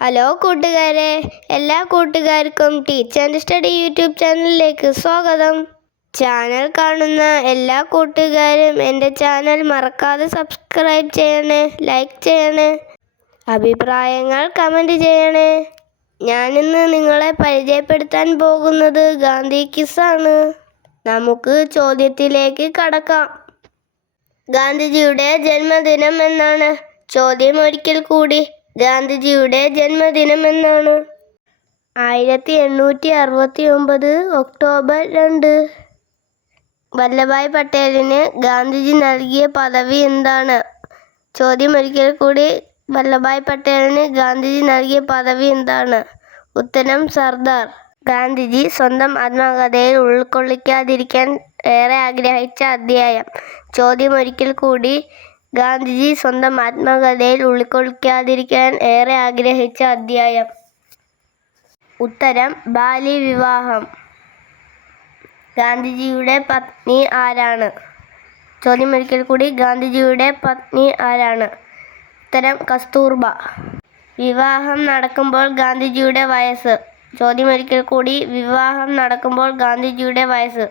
Hello കൂട്ടുകാരെ എല്ലാ കൂട്ടുകാർക്കും ടീച്ചർ ആൻഡ് സ്റ്റഡി യൂട്യൂബ് ചാനലിലേക്ക് സ്വാഗതം. ചാനൽ കാണുന്ന എല്ലാ കൂട്ടുകാരും എന്റെ ചാനൽ മറക്കാതെ സബ്സ്ക്രൈബ് ചെയ്യണേ ലൈക്ക് ചെയ്യണേ അഭിപ്രായങ്ങൾ കമന്റ് ചെയ്യണേ. ഞാനിന്ന് നിങ്ങളെ പരിചയപ്പെടുത്താൻ പോകുന്നത് ഗാന്ധി കിസ്സാണ് നമുക്ക് ചോദ്യത്തിലേക്ക് കടക്കാം. ഗാന്ധിജിയുടെ ജന്മദിനം എന്നാണ്. ചോദ്യം ഒരിക്കൽ കൂടി. ഗാന്ധിജിയുടെ ജന്മദിനം എന്നാണ്. ആയിരത്തി എണ്ണൂറ്റി അറുപത്തി ഒമ്പത് ഒക്ടോബർ രണ്ട്. വല്ലഭായ് പട്ടേലിന് ഗാന്ധിജി നൽകിയ പദവി എന്താണ്? ചോദ്യം ഒരിക്കൽ കൂടി. വല്ലഭായ് പട്ടേലിന് ഗാന്ധിജി നൽകിയ പദവി എന്താണ്? ഉത്തരം സർദാർ. ഗാന്ധിജി സ്വന്തം ആത്മകഥയിൽ ഉൾക്കൊള്ളിക്കാതിരിക്കാൻ ഏറെ ആഗ്രഹിച്ച അധ്യായം. ചോദ്യം ഒരിക്കൽ കൂടി. ഗാന്ധിജി സ്വന്തം ആത്മകഥയിൽ ഉൾക്കൊള്ളിക്കാതിരിക്കാൻ ഏറെ ആഗ്രഹിച്ച അധ്യായം. ഉത്തരം ബാല്യവിവാഹം ഗാന്ധിജിയുടെ പത്നി ആരാണ്? ചോദ്യം ഒരിക്കൽ കൂടി ഗാന്ധിജിയുടെ പത്നി ആരാണ്? ഉത്തരം കസ്തൂർബ. വിവാഹം നടക്കുമ്പോൾ ഗാന്ധിജിയുടെ വയസ്സ്. ചോദ്യം ഒരിക്കൽ കൂടി വിവാഹം നടക്കുമ്പോൾ ഗാന്ധിജിയുടെ വയസ്സ്.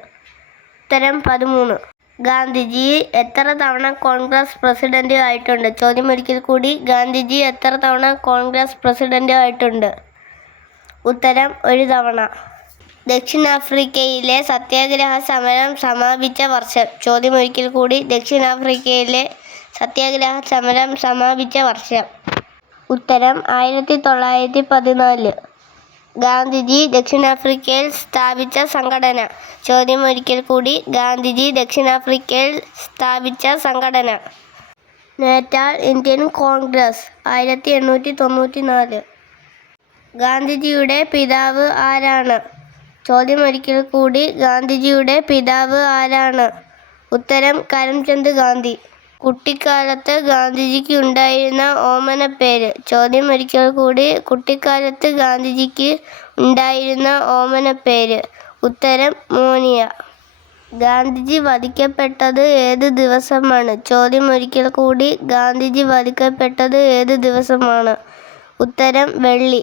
ഉത്തരം പതിമൂന്ന്. ഗാന്ധിജി എത്ര തവണ കോൺഗ്രസ് പ്രസിഡന്റ് ആയിട്ടുണ്ട് ചോദ്യം ഒരിക്കൽ കൂടി. ഗാന്ധിജി എത്ര തവണ കോൺഗ്രസ് പ്രസിഡന്റ് ആയിട്ടുണ്ട് ഉത്തരം ഒരു തവണ. ദക്ഷിണാഫ്രിക്കയിലെ സത്യാഗ്രഹ സമരം സമാപിച്ച വർഷം. ചോദ്യം ഒരിക്കൽ കൂടി. ദക്ഷിണാഫ്രിക്കയിലെ സത്യാഗ്രഹ സമരം സമാപിച്ച വർഷം. ഉത്തരം ആയിരത്തി തൊള്ളായിരത്തി പതിനാല്. ഗാന്ധിജി ദക്ഷിണാഫ്രിക്കയിൽ സ്ഥാപിച്ച സംഘടന. ചോദ്യം ഒരിക്കൽ കൂടി. ഗാന്ധിജി ദക്ഷിണാഫ്രിക്കയിൽ സ്ഥാപിച്ച സംഘടന. നേറ്റാൾ ഇന്ത്യൻ കോൺഗ്രസ് ആയിരത്തി എണ്ണൂറ്റി തൊണ്ണൂറ്റി നാല് ഗാന്ധിജിയുടെ പിതാവ് ആരാണ്? ചോദ്യം ഒരിക്കൽ കൂടി. ഗാന്ധിജിയുടെ പിതാവ് ആരാണ്? ഉത്തരം കരംചന്ദ് ഗാന്ധി. കുട്ടിക്കാലത്ത് ഗാന്ധിജിക്ക് ഉണ്ടായിരുന്ന ഓമനപ്പേര് ചോദ്യം ഒരിക്കൽ കൂടി കുട്ടിക്കാലത്ത് ഗാന്ധിജിക്ക് ഉണ്ടായിരുന്ന ഓമന പേര്. ഉത്തരം മോനിയ. ഗാന്ധിജി വധിക്കപ്പെട്ടത് ഏത് ദിവസമാണ്? ചോദ്യം ഒരിക്കൽ കൂടി ഗാന്ധിജി വധിക്കപ്പെട്ടത് ഏത് ദിവസമാണ്? ഉത്തരം വെള്ളി.